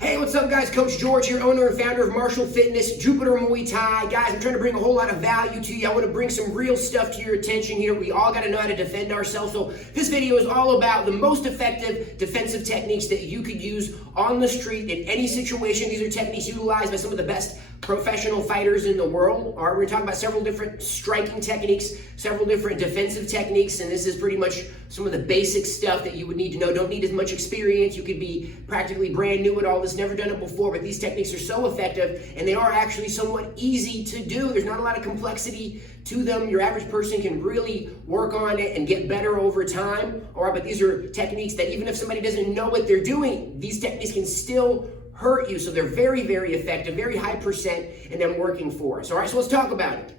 Hey, what's up guys? Coach George here, owner and founder of Martial Fitness, Jupiter Muay Thai. Guys, I'm trying to bring a whole lot of value to you. I want to bring some real stuff to your attention here. We all got to know how to defend ourselves. So this video is all about the most effective defensive techniques that you could use on the street in any situation. These are techniques utilized by some of the best professional fighters in the world. All right, we're going to talk about several different striking techniques, several different defensive techniques, and this is pretty much some of the basic stuff that you would need to know. Don't need as much experience. You could be practically brand new at all this, never done it before, but these techniques are so effective and they are actually somewhat easy to do. There's not a lot of complexity to them. Your average person can really work on it and get better over time. All right, but these are techniques that even if somebody doesn't know what they're doing, these techniques can still hurt you. So they're very, very effective, very high percent in them working for us. All right, so let's talk about it.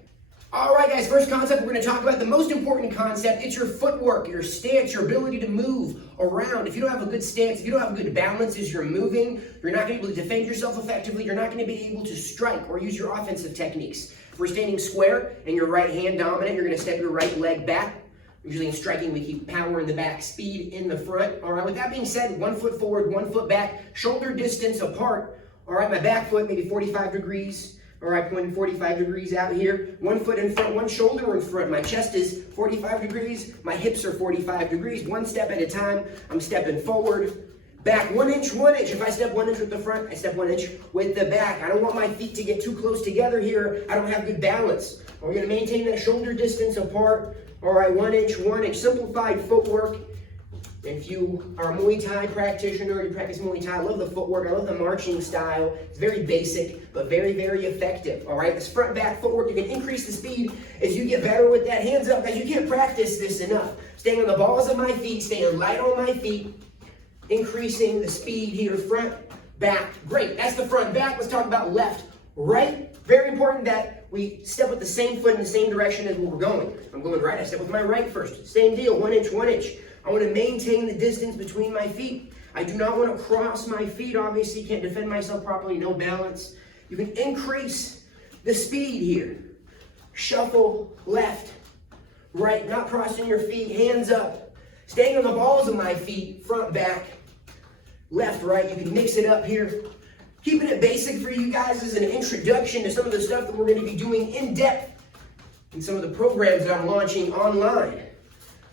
All right, guys, first concept we're going to talk about, the most important concept. It's your footwork, your stance, your ability to move around. If you don't have a good stance, if you don't have good balance as you're moving, you're not going to be able to defend yourself effectively. You're not going to be able to strike or use your offensive techniques. If we're standing square and your right hand dominant, you're going to step your right leg back. Usually in striking, we keep power in the back, speed in the front. All right, with that being said, 1 foot forward, 1 foot back, shoulder distance apart. All right, my back foot maybe 45 degrees. All right, pointing 45 degrees out here. 1 foot in front, one shoulder in front. My chest is 45 degrees. My hips are 45 degrees. One step at a time, I'm stepping forward. Back 1 inch, 1 inch. If I step 1 inch with the front, I step 1 inch with the back. I don't want my feet to get too close together here. I don't have good balance. We're gonna maintain that shoulder distance apart. All right, 1 inch, 1 inch. Simplified footwork. If you are a Muay Thai practitioner, you practice Muay Thai, I love the footwork, I love the marching style. It's very basic, but very, very effective. All right, this front back footwork, you can increase the speed as you get better with that. Hands up, guys, you can't practice this enough. Staying on the balls of my feet, staying light on my feet, increasing the speed here, front, back. Great, that's the front back. Let's talk about left, right. Very important that we step with the same foot in the same direction as we're going. I'm going right, I step with my right first. Same deal, 1 inch, 1 inch. I want to maintain the distance between my feet. I do not want to cross my feet. Obviously, can't defend myself properly, no balance. You can increase the speed here. Shuffle left, right, not crossing your feet, hands up. Staying on the balls of my feet, front, back, left, right. You can mix it up here. Keeping it basic for you guys as an introduction to some of the stuff that we're going to be doing in depth in some of the programs that I'm launching online.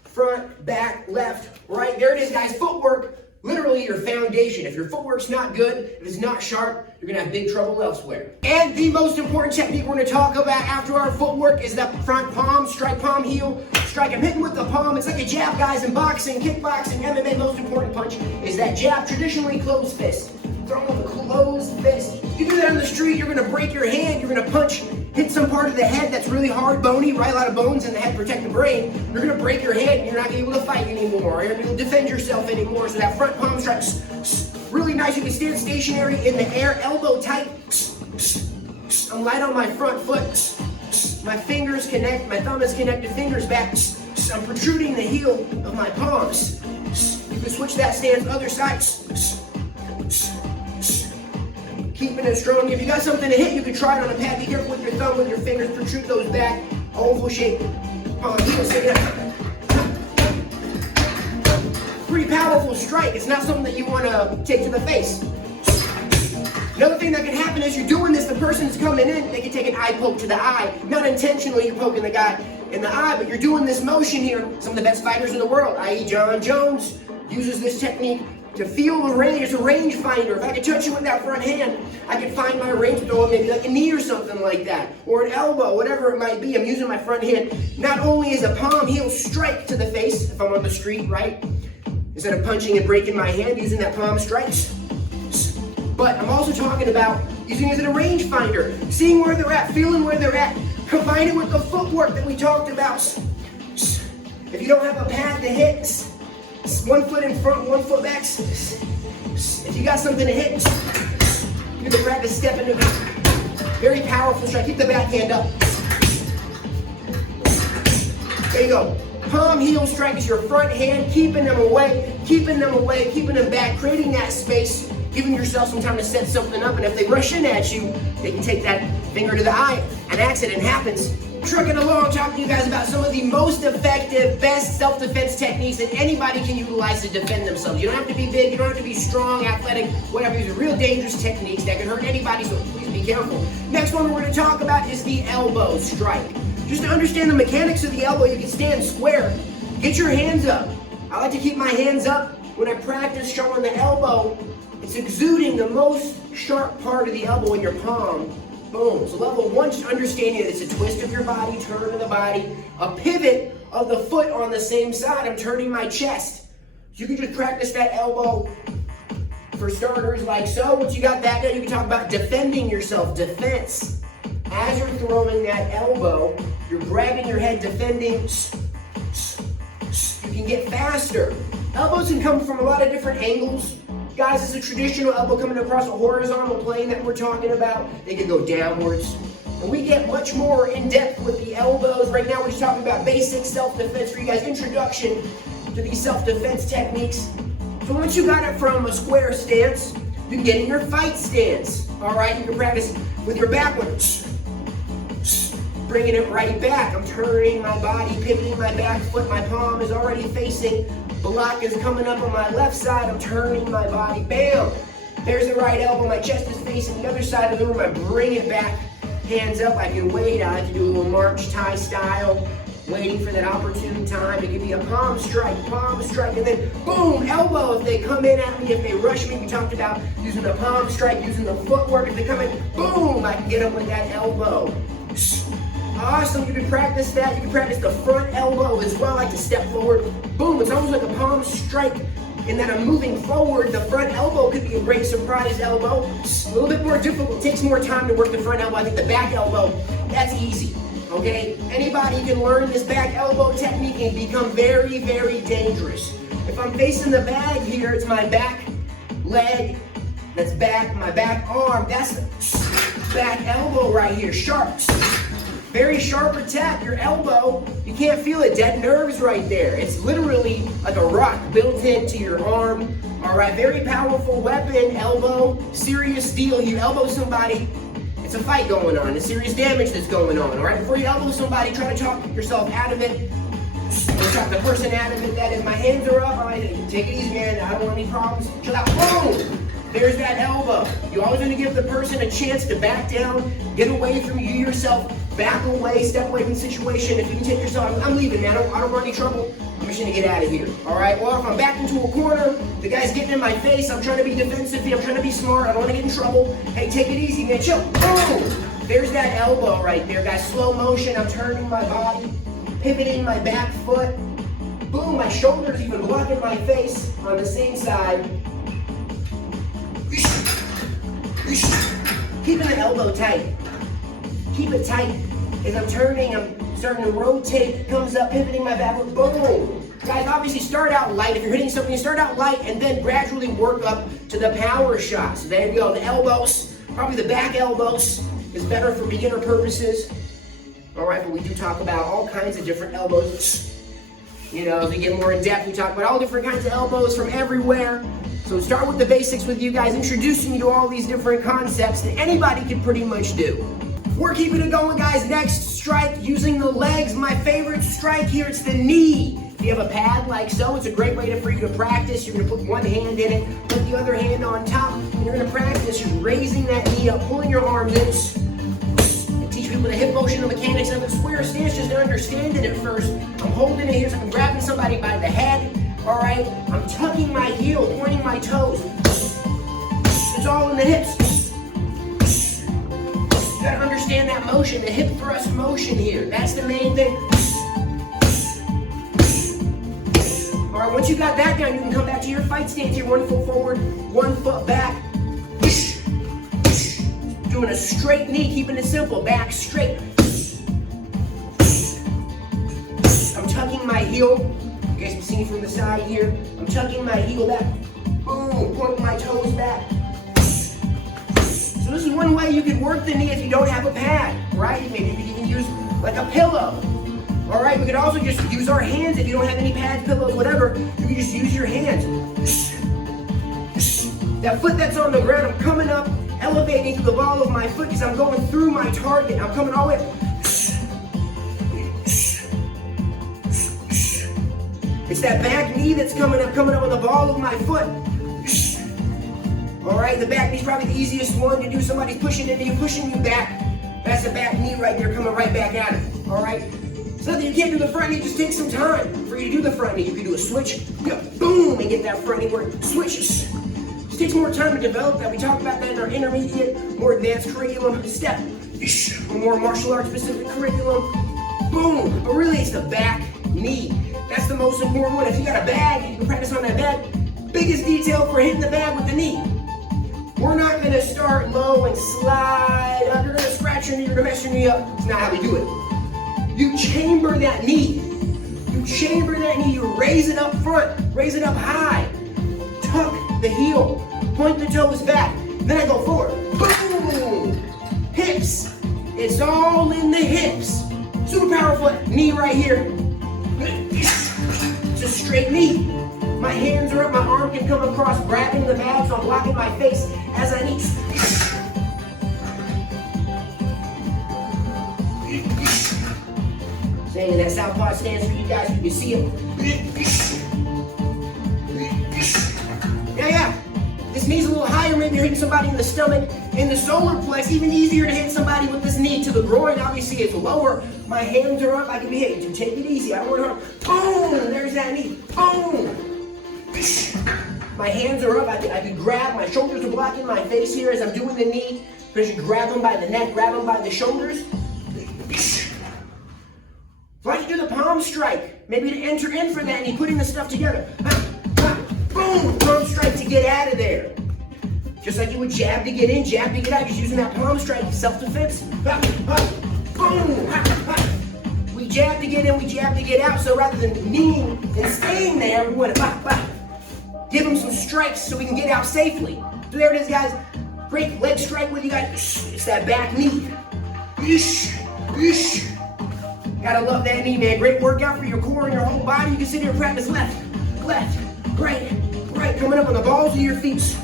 Front, back, left, right. There it is, guys. Footwork, literally your foundation. If your footwork's not good, if it's not sharp, you're going to have big trouble elsewhere. And the most important technique we're going to talk about after our footwork is that front palm, strike palm, heel, strike. I'm hitting with the palm. It's like a jab, guys, in boxing, kickboxing, MMA. Most important punch is that jab, traditionally closed fist. Throwing with a closed fist. You do that on the street, you're going to break your hand, you're going to punch, hit some part of the head that's really hard, bony, right? A lot of bones in the head protect the brain. You're going to break your head and you're not going to be able to fight anymore. You're not going to be able to defend yourself anymore. So that front palm strike, really nice. You can stand stationary in the air, elbow tight. I'm light on my front foot. My fingers connect, my thumb is connected, fingers back. I'm protruding the heel of my palms. You can switch that stance other side. Keeping it strong. If you got something to hit, you can try it on a pad. Be careful with your thumb, with your fingers, protrude those back. Oval shape. Pretty powerful strike. It's not something that you want to take to the face. Another thing that can happen is you're doing this, the person's coming in, they can take an eye poke to the eye. Not intentionally you're poking the guy in the eye, but you're doing this motion here. Some of the best fighters in the world, i.e. John Jones, uses this technique to feel the range. It's a range finder. If I could touch you with that front hand, I could find my range, throw it maybe like a knee or something like that, or an elbow, whatever it might be. I'm using my front hand. Not only is a palm heel strike to the face, if I'm on the street, right? Instead of punching and breaking my hand, using that palm strikes. But I'm also talking about using it as a range finder, seeing where they're at, feeling where they're at. Combine it with the footwork that we talked about. If you don't have a pad to hit, 1 foot in front, 1 foot back. If you got something to hit, you can practice stepping into it. Very powerful strike. Keep the back hand up. There you go. Palm heel strike is your front hand, keeping them away, keeping them back, creating that space, giving yourself some time to set something up. And if they rush in at you, they can take that finger to the eye. An accident happens. Trucking along, talking to you guys about some of the most effective, best self-defense techniques that anybody can utilize to defend themselves. You don't have to be big, you don't have to be strong, athletic, whatever. These are real dangerous techniques that can hurt anybody, so please be careful. Next one we're going to talk about is the elbow strike. Just to understand the mechanics of the elbow, you can stand square. Get your hands up. I like to keep my hands up when I practice showing the elbow. It's exuding the most sharp part of the elbow in your palm. Boom. So level one, just understanding that it's a twist of your body, turn of the body, a pivot of the foot on the same side. I'm turning my chest. So you can just practice that elbow for starters like so. Once you got that done, you can talk about defending yourself, defense. As you're throwing that elbow, you're grabbing your head, defending. You can get faster. Elbows can come from a lot of different angles. Guys, it's a traditional elbow coming across a horizontal plane that we're talking about. They can go downwards. And we get much more in depth with the elbows. Right now we're just talking about basic self-defense for you guys. Introduction to these self-defense techniques. So once you got it from a square stance, you can get in your fight stance. All right, you can practice with your back one. Bringing it right back. I'm turning my body, pivoting my back foot. My palm is already facing. Block is coming up on my left side. I'm turning my body. Bam! There's the right elbow. My chest is facing the other side of the room. I bring it back. Hands up. I can wait. I like to do a little march Thai style. Waiting for that opportune time. It could be a palm strike, and then boom, elbow. If they come in at me, if they rush me, we talked about using the palm strike, using the footwork. If they come in, boom, I can get them with that elbow. Awesome, you can practice that. You can practice the front elbow as well. I like to step forward. Boom, it's almost like a palm strike in that I'm moving forward. The front elbow could be a great surprise elbow. A little bit more difficult, takes more time to work the front elbow. I think the back elbow, that's easy, okay? Anybody can learn this back elbow technique and become very, very dangerous. If I'm facing the bag here, it's my back leg, that's back, my back arm, that's the back elbow right here, sharp. Very sharp attack, your elbow, you can't feel it, dead nerves right there. It's literally like a rock built into your arm. All right, very powerful weapon, elbow, serious deal. You elbow somebody, it's a fight going on, it's serious damage that's going on. All right, before you elbow somebody, try to talk yourself out of it. Or talk the person out of it. That is, my hands are up, all right, take it easy, man, I don't want any problems. Chill out, boom! There's that elbow. You always want to give the person a chance to back down, get away from you yourself, back away, step away from the situation. If you can take yourself, I'm leaving, man. I don't want any trouble. I'm just gonna get out of here. All right. Well, if I'm back into a corner, the guy's getting in my face. I'm trying to be defensive. I'm trying to be smart. I don't want to get in trouble. Hey, take it easy, man. Chill. Boom. There's that elbow right there, guys. Slow motion. I'm turning my body, pivoting my back foot. Boom. My shoulders even blocking my face on the same side. Keeping the elbow tight. Keep it tight. As I'm turning, I'm starting to rotate. It comes up, pivoting my back. Boom. Guys, obviously start out light. If you're hitting something, you start out light and then gradually work up to the power shot. So there you go. The elbows, probably the back elbows, is better for beginner purposes. All right, but we do talk about all kinds of different elbows. You know, as we get more in depth, we talk about all different kinds of elbows from everywhere. So start with the basics with you guys, introducing you to all these different concepts that anybody can pretty much do. We're keeping it going, guys. Next strike, using the legs. My favorite strike here, it's the knee. If you have a pad like so, it's a great way for you to practice. You're gonna put one hand in it, put the other hand on top, and you're gonna practice. You're raising that knee up, pulling your arms in. I teach people the hip motion, the mechanics of it. Square stance, just to understand it at first. I'm holding it here, so I'm grabbing somebody by the head. All right, I'm tucking my heel, pointing my toes. It's all in the hips. You gotta understand that motion, the hip thrust motion here. That's the main thing. All right, once you got that down, you can come back to your fight stance here. 1 foot forward, 1 foot back. Doing a straight knee, keeping it simple. Back straight. I'm tucking my heel. You guys can see from the side here. I'm tucking my heel back. Boom, pointing my toes back. So this is one way you can work the knee if you don't have a pad, right? Maybe you can even use like a pillow. All right, we could also just use our hands if you don't have any pads, pillows, whatever. You can just use your hands. That foot that's on the ground, I'm coming up, elevating to the ball of my foot because I'm going through my target. I'm coming all the way up. It's that back knee that's coming up on the ball of my foot. All right, the back knee's probably the easiest one to do. Somebody's pushing into you, pushing you back. That's the back knee right there coming right back at it. All right? It's not that you can't do the front knee, just take some time for you to do the front knee. You can do a switch, boom, and get that front knee where it switches. It takes more time to develop that. We talk about that in our intermediate, more advanced curriculum. Step, more martial arts specific curriculum. Boom. But really, it's the back knee. That's the most important one. If you got a bag, you can practice on that bag. Biggest detail for hitting the bag with the knee. We're not going to start low and slide up. You're going to scratch your knee, you're going to mess your knee up. It's not how we do it. You chamber that knee. You chamber that knee. You raise it up front. Raise it up high. Tuck the heel. Point the toes back. Then I go forward. Boom! Hips. It's all in the hips. Super powerful knee right here. It's a straight knee. My hands are up, my arm can come across, grabbing the bag, so I'm blocking my face as I knee. Staying in that southpaw stance for you guys, you can see it. Yeah. This knee's a little higher, maybe you're hitting somebody in the stomach. In the solar plex, even easier to hit somebody with this knee to the groin. Obviously, it's lower. My hands are up, I can be hitting. Take it easy, I don't want to hurt. Boom! There's that knee. Boom! My hands are up, I can grab, my shoulders are blocking my face here as I'm doing the knee. Because you grab them by the neck, grab them by the shoulders. Like you do the palm strike, maybe to enter in for that knee, putting the stuff together. Boom, palm strike to get out of there. Just like you would jab to get in, jab to get out, just using that palm strike, self-defense. Boom, we jab to get in, we jab to get out, so rather than kneeing and staying there, we want to give them some strikes so we can get out safely. So there it is, guys. Great leg strike with you guys. It's that back knee. Gotta love that knee, man. Great workout for your core and your whole body. You can sit here and practice left, right. Coming up on the balls of your feet.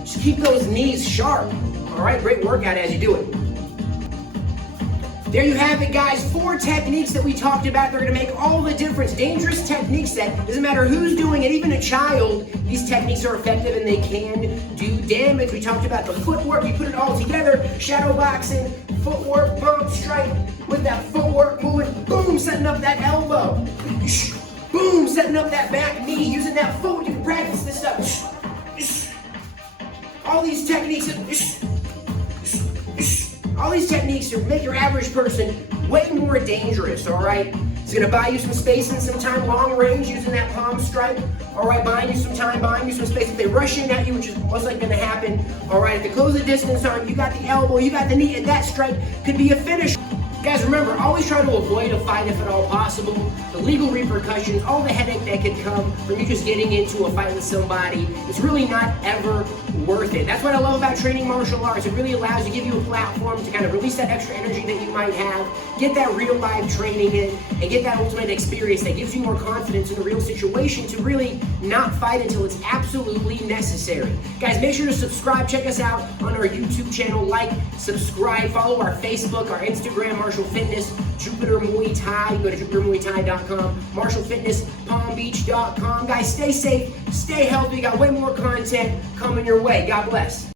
Just keep those knees sharp. All right, great workout as you do it. There you have it, guys. 4 techniques that we talked about. They're going to make all the difference. Dangerous techniques that doesn't matter who's doing it, even a child, these techniques are effective and they can do damage. We talked about the footwork. You put it all together. Shadow boxing, footwork, palm strike with that footwork moving. Boom, setting up that elbow. Boom, setting up that back knee. Using that foot, you can practice this stuff. All these techniques make your average person way more dangerous, all right? It's gonna buy you some space and some time, long range, using that palm strike, all right? Buying you some time, buying you some space. If they rush in at you, which is most likely gonna happen, all right? If they close the distance on you, you got the elbow, you got the knee, and that strike could be a finish. Guys, remember, always try to avoid a fight if at all possible. The legal repercussions, all the headache that could come from you just getting into a fight with somebody, it's really not ever worth it. That's what I love about training martial arts. It really allows you, give you a platform to kind of release that extra energy that you might have, get that real life training in, and get that ultimate experience that gives you more confidence in a real situation to really not fight until it's absolutely necessary. Guys, make sure to subscribe. Check us out on our YouTube channel. Like, subscribe, follow our Facebook, our Instagram, Martial Fitness, Jupiter Muay Thai. Go to jupitermuaythai.com, martialfitnesspalmbeach.com. Guys, stay safe, stay healthy. We got way more content coming your way. God bless.